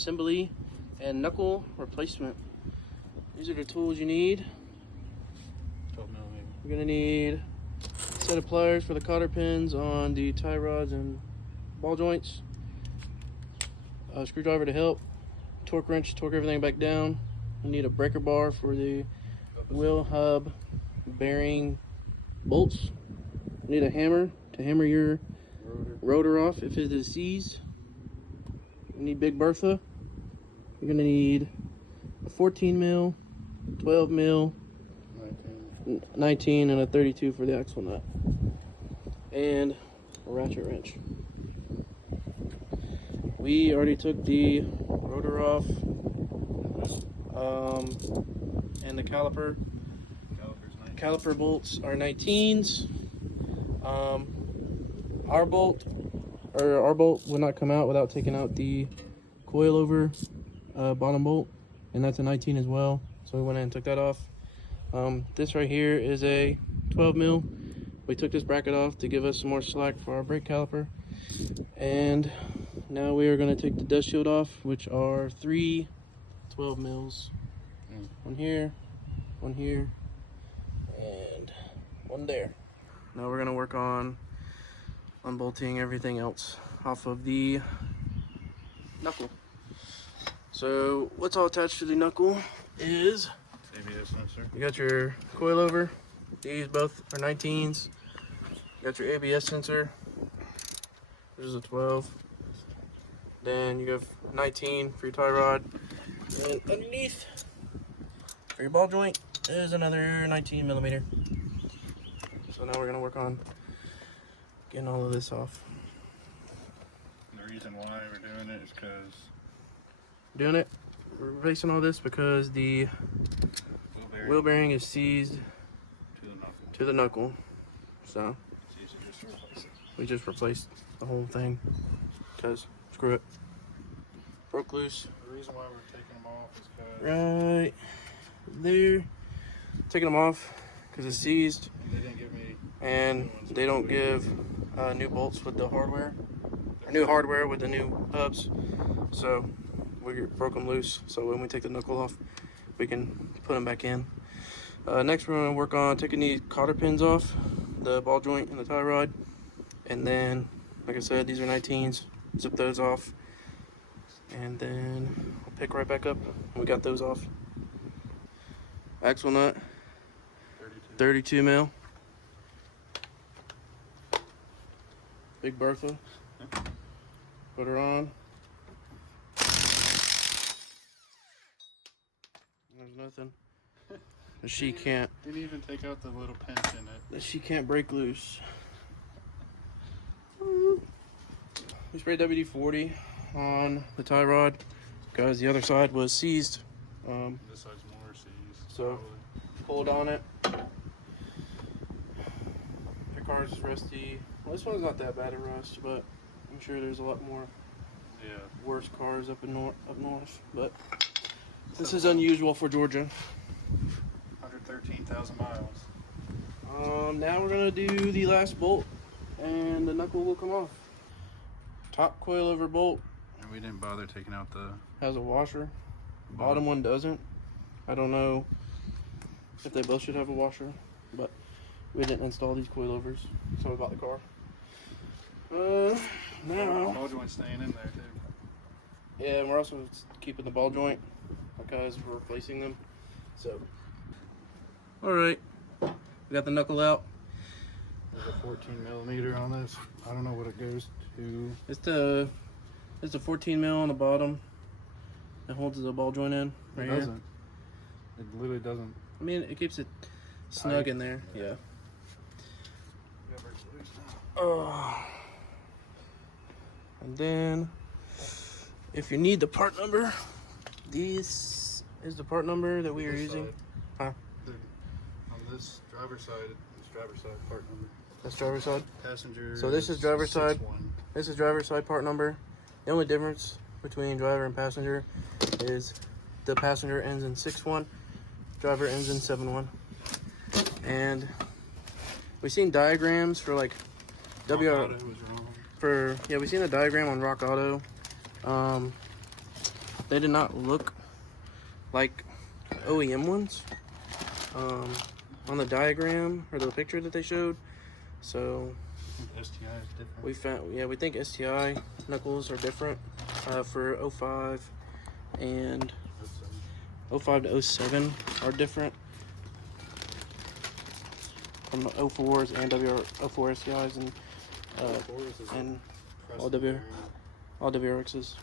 assembly and knuckle replacement. These are the tools you need. 12 millimeter. You're gonna need a set of pliers for the cotter pins on the tie rods and ball joints, a screwdriver to help, torque wrench to torque everything back down. You need a breaker bar for the wheel hub bearing bolts. You need a hammer to hammer your rotor off if it is seized. You need Big Bertha. You're gonna need a 14 mil, 12 mil, 19 and a 32 for the axle nut, and a ratchet wrench. We already took the rotor off, and the caliper. Caliper bolts are 19s. Our bolt will not come out without taking out the coilover bottom bolt, and that's a 19 as well. So we went in and took that off. This right here is a 12 mil. We took this bracket off to give us some more slack for our brake caliper. And now we are going to take the dust shield off, which are 3 12 mils. One here, and one there. Now we're going to work on unbolting everything else off of the knuckle. So what's all attached to the knuckle is ABS sensor. you got your coilover. These both are 19s. You got your ABS sensor. This is a 12. Then you have 19 for your tie rod. And underneath for your ball joint is another 19 millimeter. So now we're gonna work on getting all of this off. And the reason why we're doing it is because We're replacing all this because the wheel bearing is seized to the knuckle. So it's easier just to replace it. we just replaced the whole thing because screw it. Broke loose. The reason why we're taking them off is because Right there. Taking them off because it's seized. they didn't give me. And they don't give new bolts with the hardware, or new hardware with the new hubs. So we broke them loose. So when we take the knuckle off, we can put them back in. Next, we're going to work on taking these cotter pins off the ball joint and the tie rod. And then, like I said, these are 19s. Zip those off. And then we'll pick right back up. We got those off. Axle nut, 32 mil. Big Bertha. Put her on. There's nothing. She can't. Didn't even take out the little pinch in it. That she can't break loose. We sprayed WD-40 on the tie rod because the other side was seized. This side's more seized. So pulled on it. Your car's is rusty. Well, this one's not that bad at rust, but I'm sure there's a lot more worse cars up north. But this is unusual for Georgia. 113,000 miles. Now we're gonna do the last bolt, and the knuckle will come off. Top coilover bolt And we didn't bother taking out the has a washer. Bottom one doesn't. I don't know if they both should have a washer, but we didn't install these coilovers, so we bought the car. Now ball joint's staying in there too. yeah, and we're also keeping the ball joint because we're replacing them. So, all right, we got the knuckle out. There's a 14 millimeter on this. I don't know what it goes to. It's the 14 mil on the bottom. It holds the ball joint in right It doesn't. It literally doesn't. I mean, it keeps it snug in there. Yeah. And then, if you need the part number, this is the part number that we are using. Huh? On this driver's side, part number. That's driver's side. Passenger. So this is driver's side. 61. This is driver's side part number. The only difference between driver and passenger is the passenger ends in 6-1, driver ends in 7-1. And we've seen diagrams for like Auto was wrong. we've seen a diagram on Rock Auto They did not look like OEM ones on the diagram or the picture that they showed. So STI is different. we found, yeah, we think STI Knuckles are different for 05 and 05 to 07 are different from the 04s and 04 STIs and all WRXs.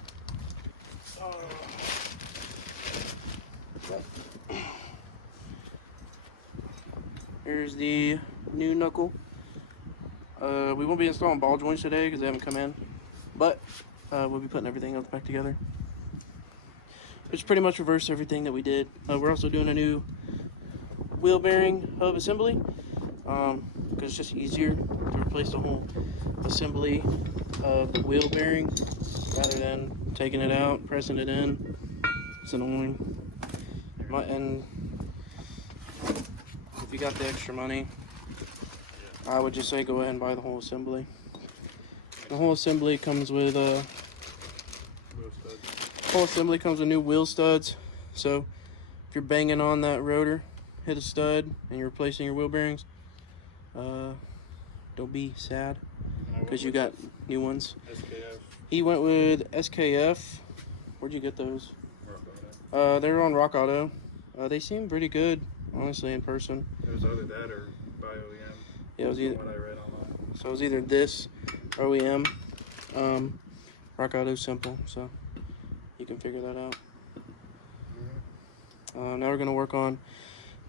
Here's the new Knuckle. We won't be installing ball joints today because they haven't come in, but we'll be putting everything else back together. Which pretty much reversed everything that we did. We're also doing a new wheel bearing hub assembly because it's just easier to replace the whole assembly of the wheel bearing rather than taking it out, pressing it in. It's annoying. And if you got the extra money, I would just say go ahead and buy the whole assembly. The whole assembly comes with new wheel studs. So if you're banging on that rotor, hit a stud, and you're replacing your wheel bearings, don't be sad because you got new ones. SKF. He went with SKF. Where'd you get those? They're on Rock Auto. They seem pretty good, honestly, in person. It was either that or by OEM. Yeah, it was either. What I read online. So it was either this or OEM. Rock Auto's simple, so you can figure that out. Now we're gonna work on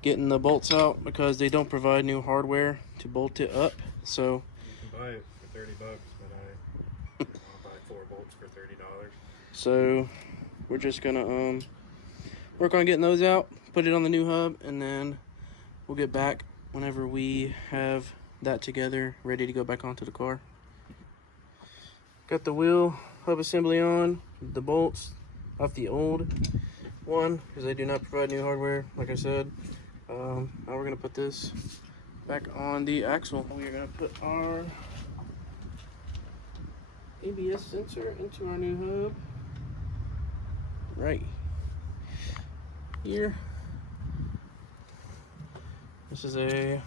getting the bolts out because they don't provide new hardware to bolt it up. So You can buy it for $30, but I want to buy 4 bolts for $30. So we're just gonna work on getting those out, put it on the new hub, and then we'll get back whenever we have that together, ready to go back onto the car. Got the wheel hub assembly on, the bolts off the old one because they do not provide new hardware, like I said. Now we're gonna put this back on the axle. We are gonna put our ABS sensor into our new hub right here. This is a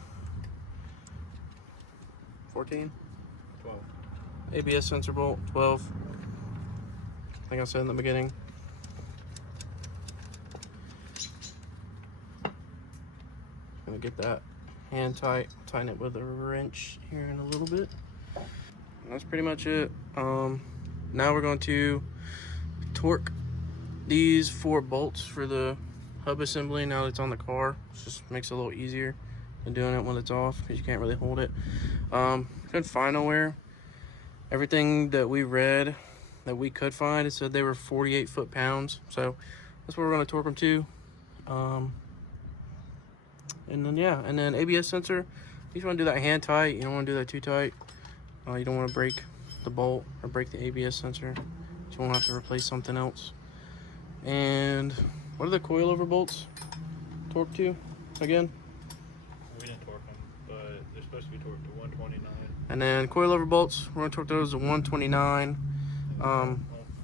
14? 12. ABS sensor bolt, 12. I think I said in the beginning. Gonna get that hand tight, tighten it with a wrench here in a little bit. And that's pretty much it. Now we're going to torque these 4 bolts for the hub assembly now that it's on the car. It just makes it a little easier than doing it when it's off because you can't really hold it. Couldn't find nowhere. Everything that we read that we could find, it said they were 48 foot-pounds. So that's what we're going to torque them to. And then yeah, and then ABS sensor, you just want to do that hand tight. You don't want to do that too tight. You don't want to break the bolt or break the ABS sensor. So you won't have to replace something else. And what are the coilover bolts torqued to again? We didn't torque them, but they're supposed to be torqued to 129. And then coilover bolts, we're gonna torque those to 129. Well,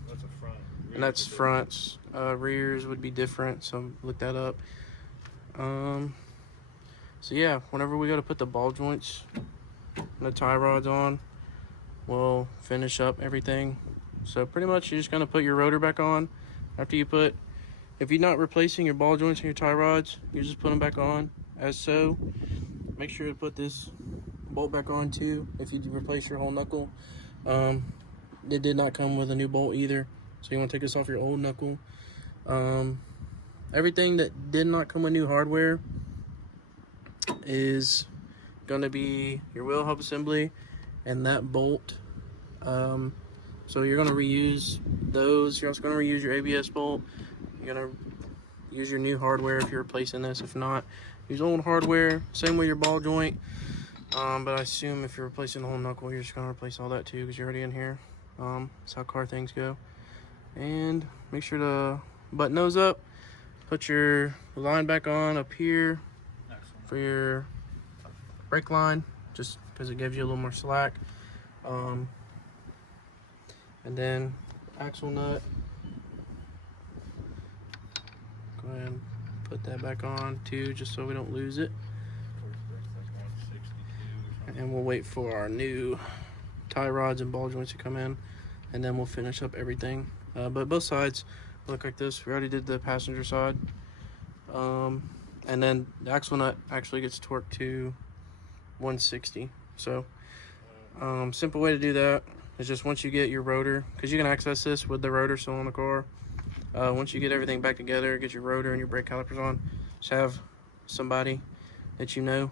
that's a front. And that's fronts. Rears would be different, so look that up. So yeah, whenever we go to put the ball joints and the tie rods on, we'll finish up everything. So pretty much you're just gonna put your rotor back on after you put, if you're not replacing your ball joints and your tie rods, you just put them back on as so. Make sure to put this bolt back on too if you replace your whole knuckle. It did not come with a new bolt either, so you want to take this off your old knuckle. Everything that did not come with new hardware is going to be your wheel hub assembly and that bolt. So you're going to reuse those. You're also going to reuse your ABS bolt. You're going to use your new hardware if you're replacing this. If not, use old hardware. Same with your ball joint. But I assume if you're replacing the whole knuckle, you're just going to replace all that too because you're already in here. That's how car things go. And make sure to button those up. Put your line back on up here for your brake line, just because it gives you a little more slack. And then axle nut put that back on too, just so we don't lose it. And we'll wait for our new tie rods and ball joints to come in, and then we'll finish up everything. But both sides look like this. We already did the passenger side. And then the axle nut actually gets torqued to 160. So simple way to do that is just once you get your rotor, because you can access this with the rotor still on the car. Once you get everything back together, get your rotor and your brake calipers on, just have somebody that you know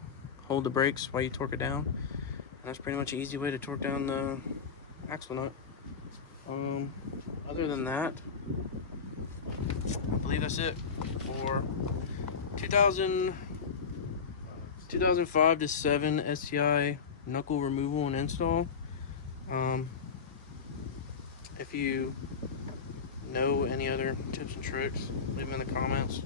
hold the brakes while you torque it down. And that's pretty much an easy way to torque down the axle nut. Other than that, I believe that's it for 2005 to 7 STI knuckle removal and install. If you know any other tips and tricks, leave them in the comments.